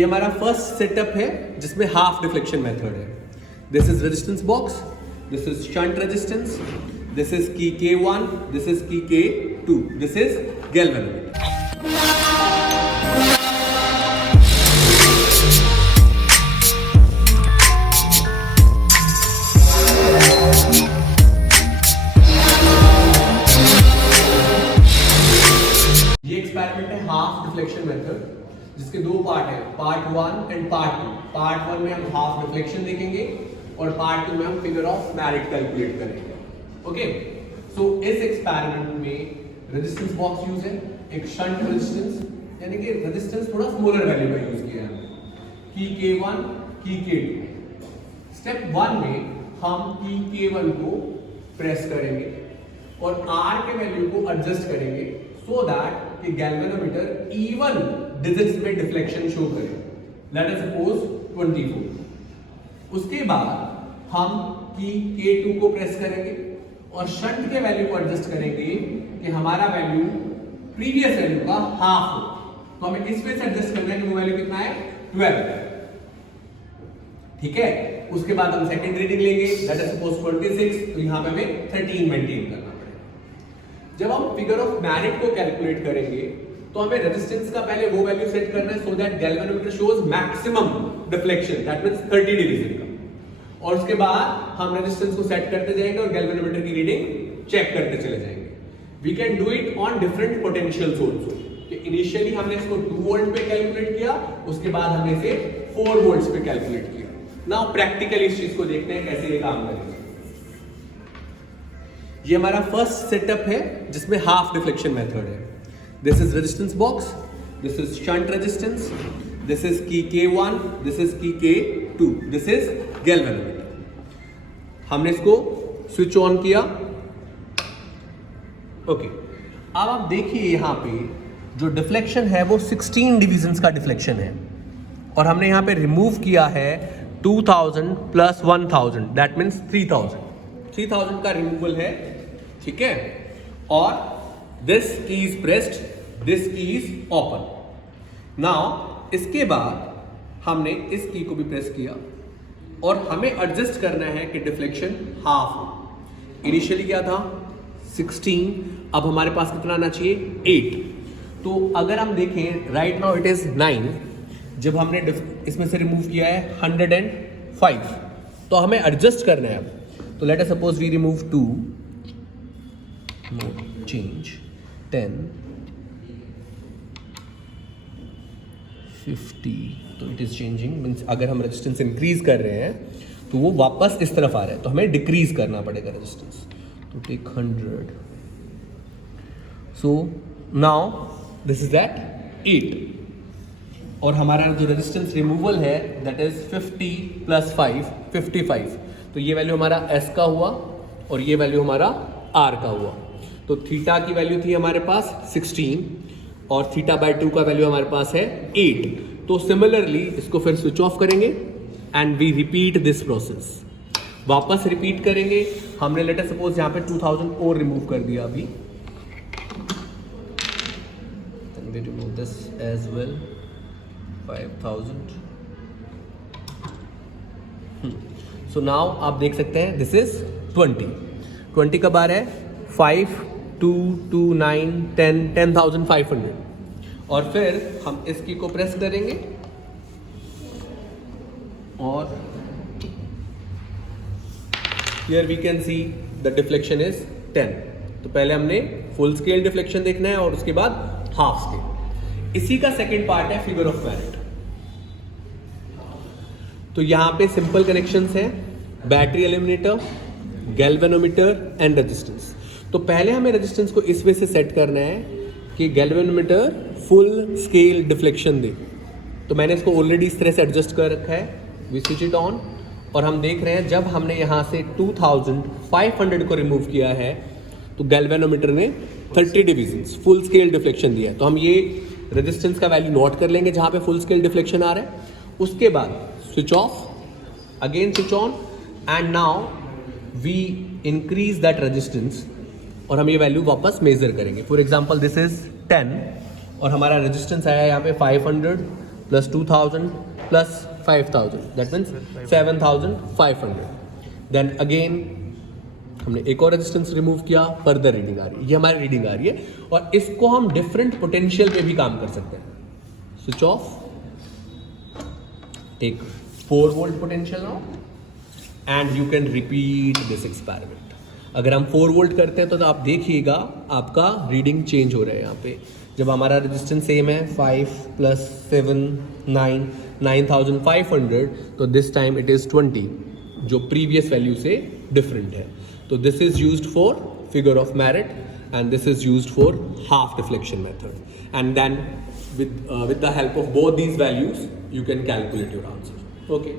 ये हमारा first setup है जिसमें हाफ डिफ्लेक्शन मेथड है. This is resistance box, this is shunt resistance, this is की K1, दिस इज की K2, दिस इज गैल्वेनोमीटर. ये एक्सपेरिमेंट है हाफ डिफ्लेक्शन मेथड, जिसके दो पार्ट है, पार्ट 1 एंड पार्ट 2. पार्ट 1 में हम हाफ डिफ्लेक्शन देखेंगे और पार्ट 2 में हम फिगर ऑफ मेरिट कैलकुलेट करेंगे. ओके, सो इस एक्सपेरिमेंट में रेजिस्टेंस बॉक्स यूज है, एक शंट रेजिस्टेंस, यानी कि रेजिस्टेंस थोड़ा स्मॉलर वैल्यू का यूज किया है, की K1, की K2. स्टेप 1 में हम की K1 को प्रेस करेंगे और R के वैल्यू को एडजस्ट करेंगे so that कि गैल्वेनोमीटर इवन डिजिट्स में डिफ्लेक्शन शो करे. Late us suppose 24. उसके बाद हम की K2 को प्रेस करेंगे और शंट के वैल्यू को एडजस्ट करेंगे कि हमारा वैल्यू प्रीवियस वैल्यू का हाफ हो. तो हमें इस पे से एडजस्ट करना है कि वो वैल्यू कितना है, 12. ठीक है, उसके बाद हम सेकंड रीडिंग लेंगे, लेट अस सपोज 26. तो यहां पे हमें 13 मेंटेन करना. जब हम फिगर ऑफ मेरिट को कैलकुलेट करेंगे तो हमें रेजिस्टेंस का पहले वो वैल्यू सेट करना है so that galvanometer shows maximum deflection, that means 30 division का. और उसके बाद हम रेजिस्टेंस को सेट करते जाएंगे और गैल्वेनोमीटर की रीडिंग चेक करते चले जाएंगे. We can do it on different potentials also. Initially हमने इसको 2 वोल्ट पे कैलकुलेट किया, उसके बाद हमने इसे 4 वोल्ट्स पे कैलकुलेट किया. नाउ प्रैक्टिकली इस चीज को देखते हैं कैसे ये काम करेगा. ये हमारा फर्स्ट सेटअप है जिसमें हाफ डिफ्लेक्शन मेथड है. This is resistance box, this is shunt resistance, this is की K1, दिस इज की K2, दिस इज गैल्वेनोमीटर. हमने इसको स्विच ऑन किया. ओके, अब आप देखिए यहां पे जो डिफ्लेक्शन है वो 16 डिवीजन्स का डिफ्लेक्शन है और हमने यहां पे रिमूव किया है 2000 प्लस 1000, दैट मीन्स 3000 का रिमूवल है. ठीक है, और दिस की इज प्रेस्ड, दिस की इज ओपन. नाउ इसके बाद हमने इस की को भी प्रेस किया और हमें एडजस्ट करना है कि डिफ्लेक्शन हाफ हो. इनिशियली क्या था 16, अब हमारे पास कितना आना चाहिए 8. तो अगर हम देखें राइट नाउ इट इज 9. जब हमने इसमें से रिमूव किया है 105, तो हमें एडजस्ट करना है. तो let us suppose we remove 2, change 10, 50. तो इट इज चेंजिंग, मींस अगर हम रेजिस्टेंस इंक्रीज कर रहे हैं तो वो वापस इस तरफ आ रहा है, तो हमें डिक्रीज करना पड़ेगा रेजिस्टेंस. तो take 100. So now this is at 8 और हमारा जो रेजिस्टेंस रिमूवल है दैट इज 50 प्लस 5, 55. तो ये वैल्यू हमारा S का हुआ और ये वैल्यू हमारा R का हुआ. तो थीटा की वैल्यू थी हमारे पास 16 और थीटा बाय 2 का वैल्यू हमारे पास है 8. तो सिमिलरली इसको फिर स्विच ऑफ करेंगे and we repeat this process. वापस रिपीट करेंगे. हमने लेट अस सपोज यहाँ पे 2000 और रिमूव कर दिया अभी. Then we remove this as well, 5000. So now आप देख सकते हैं दिस इज 20 का बार है 5, 2, 2, 9, 10, 10,500. और फिर हम इस की को प्रेस करेंगे और here we can see the deflection is 10. तो पहले हमने फुल स्केल डिफ्लेक्शन देखना है और उसके बाद हाफ स्केल. इसी का सेकेंड पार्ट है फिगर ऑफ मेरिट. तो यहां पे सिंपल कनेक्शंस हैं, battery eliminator, galvanometer and resistance. तो पहले हमें रेजिस्टेंस को इस वे से सेट करना है कि गैल्वेनोमीटर फुल स्केल डिफ्लेक्शन दे. तो मैंने इसको ऑलरेडी इस तरह से एडजस्ट कर रखा है. वी स्विच इट ऑन और हम देख रहे हैं जब हमने यहां से 2500 को रिमूव किया है तो गैल्वेनोमीटर ने 30 डिवीजन्स फुल स्केल डिफ्लेक्शन दिया है. तो हम ये रेजिस्टेंस का वैल्यू नोट कर लेंगे जहां पे फुल स्केल डिफ्लेक्शन आ रहा है. उसके बाद switch off, again switch on and now we increase that resistance और हम ये वैल्यू वापस मेजर करेंगे. फॉर एग्जांपल दिस इज 10 और हमारा रेजिस्टेंस आया यहाँ पे 500 plus 2000 plus 5000, that means 7500. Then again हमने एक और रेजिस्टेंस रिमूव किया, फर्दर रीडिंग आ रही है, ये हमारी रीडिंग आ रही है और इसको हम डिफरेंट पोटेंशियल पे भी काम कर सकते हैं. स्विच ऑफ, एक 4 volt potential now and you can repeat this experiment. अगर हम 4 वोल्ट करते हैं तो आप देखिएगा आपका रीडिंग चेंज हो रहा है. यहाँ पे जब हमारा रेजिस्टेंस सेम है 5 + 7 9 9500, तो दिस टाइम इट इज़ 20, जो प्रीवियस वैल्यू से डिफरेंट है. तो this is used for figure of merit and this is used for half deflection method. And then with the help of both these values you can calculate your answer. Okay.